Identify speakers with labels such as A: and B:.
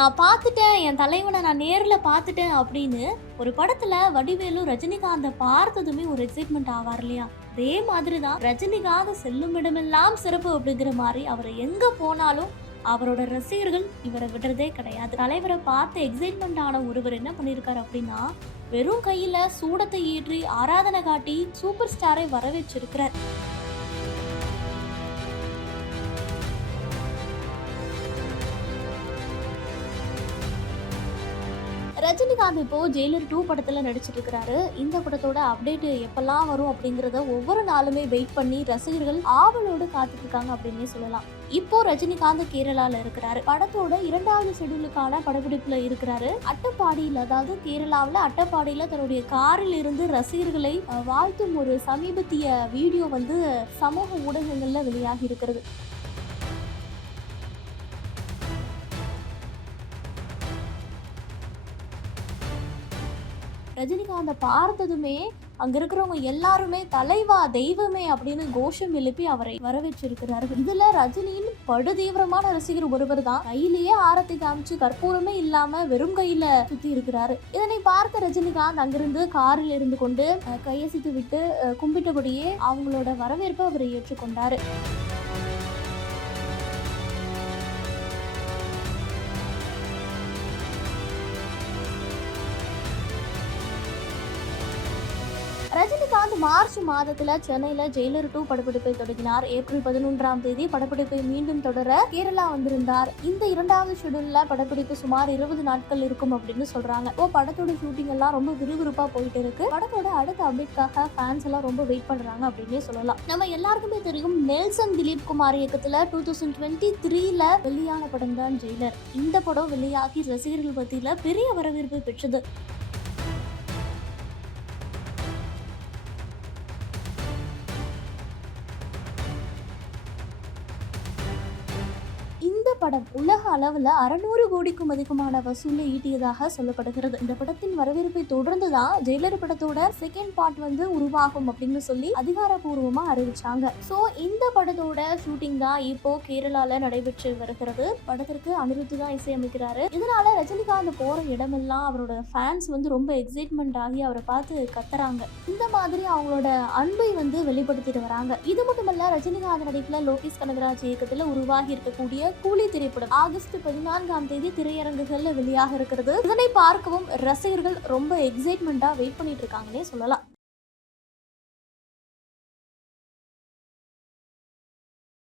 A: நான் பார்த்துட்டேன் என் தலைவனை நான் நேரில் பார்த்துட்டேன் அப்படின்னு ஒரு படத்துல வடிவேலு ரஜினிகாந்தை பார்த்ததுமே ஒரு எக்ஸைட்மெண்ட் ஆவார் இல்லையா? அதே மாதிரி தான் ரஜினிகாந்த் செல்லும் இடமெல்லாம் சிறப்பு அப்படிங்கிற மாதிரி அவர் எங்க போனாலும் அவரோட ரசிகர்கள் இவரை விடுறதே கிடையாது. தலைவரை பார்த்து எக்ஸைட்மெண்ட் ஆன ஒருவர் என்ன பண்ணியிருக்காரு அப்படின்னா வெறும் கையில் சூடத்தை ஏற்றி ஆராதனை காட்டி சூப்பர் ஸ்டாரை வரவேற்றிருக்கிறார். ரஜினிகாந்த் இப்போ ஜெயிலர் டூ படத்துல நடிச்சிட்டு இருக்கிறாரு இந்த படத்தோட அப்டேட் எப்பெல்லாம் வரும் அப்படிங்கறத ஒவ்வொரு நாளுமே வெயிட் பண்ணி ரசிகர்கள் ஆவலோடு காத்துட்டு இருக்காங்க அப்படின்னே சொல்லலாம். இப்போ ரஜினிகாந்த் கேரளால இருக்கிறாரு. படத்தோட இரண்டாவது ஷெடியூலுக்கான படப்பிடிப்புல இருக்கிறாரு. அட்டப்பாடியில் அதாவது கேரளாவில் அட்டப்பாடியில் தன்னுடைய காரில் இருந்து ரசிகர்களை வாழ்த்தும் ஒரு சமீபத்திய வீடியோ வந்து சமூக ஊடகங்கள்ல வெளியாகி இருக்கிறது ரஜினிகாந்தை பார்த்ததுமே அங்க இருக்கிறவங்க எல்லாருமே தலைவா தெய்வமே அப்படின்னு கோஷம் எழுப்பி அவரை வரவேற்றிருக்கிறாரு இதுல ரஜினியின் படு தீவிரமான ரசிகர் ஒருவர் தான் கையிலேயே ஆரத்தி காமிச்சு கற்பூரமே இல்லாம வெறும் கையில சுத்தி இருக்கிறாரு. இதனை பார்த்த ரஜினிகாந்த் அங்கிருந்து காரில் இருந்து கொண்டு கையசித்து விட்டு கும்பிட்டபடியே அவங்களோட வரவேற்பை அவர் ஏற்றுக்கொண்டாரு. ரஜினிகாந்த் மார்ச் மாதத்துல சென்னையில ஜெயிலர் டூ படப்பிடிப்பை தொடங்கினார். ஏப்ரல் பதினொன்றாம் தேதி படப்பிடிப்பை மீண்டும் தொடர கேரளா வந்திருந்தார். இந்த இரண்டாவது ஷெடியூல்ல படப்பிடிப்பு சுமார் இருபது நாட்கள் இருக்கும் அப்படின்னு சொல்றாங்க. இப்போ படத்தோட ஷூட்டிங் எல்லாம் ரொம்ப விறுவிறுப்பா போயிட்டு இருக்கு. படத்தோட அடுத்த அப்டேட்காக ஃபேன்ஸ் எல்லாம் ரொம்ப வெயிட் பண்றாங்க அப்படின்னே சொல்லலாம். நம்ம எல்லாருக்குமே தெரியும் நெல்சன் திலீப் குமார் இயக்கத்துல டூ தௌசண்ட் டுவெண்ட்டி த்ரீல வெளியான படம் தான் ஜெயிலர். இந்த படம் வெளியாகி ரசிகர்கள் மத்தியில பெரிய வரவேற்பு பெற்றது. படம் உலக அளவில் அறநூறு கோடிக்கும் அதிகமான வசூலை ஈட்டியதாக சொல்லப்படுகிறது. இந்த படத்தின் வரவேற்பை தொடர்ந்து தான் ஜெயிலர் படத்தோட செகண்ட் பார்ட் வந்து உருவாகும் அப்படின்னு சொல்லி அதிகாரப்பூர்வமா அறிவிச்சாங்க. சோ இந்த படத்தோட ஷூட்டிங் தான் இப்போ கேரளால நடைபெற்று வருகிறது. படத்திற்கு அனிருத்து தான் இசையமைக்கிறாரு. இதனால ரஜினிகாந்த் போற இடமெல்லாம் அவரோட ஃபேன்ஸ் வந்து ரொம்ப எக்ஸைட்மெண்ட் ஆகி அவரை பார்த்து கத்துறாங்க. இந்த மாதிரி அவங்களோட அன்பை வந்து வெளிப்படுத்திட்டு வராங்க. இது மட்டுமல்ல ரஜினிகாந்த் நடிப்புல லோகேஷ் கனகராஜ் இயக்கத்துல உருவாகி இருக்கக்கூடிய கூலி திரைப்படம். ஆகஸ்ட் பதினான்காம் தேதி திரையரங்குகள்ல வெளியாக இருக்கிறது இதனை பார்க்கவும் ரசிகர்கள் ரொம்ப எக்ஸைட்மெண்டா வெயிட் பண்ணிட்டு இருக்காங்கன்னே சொல்லலாம்.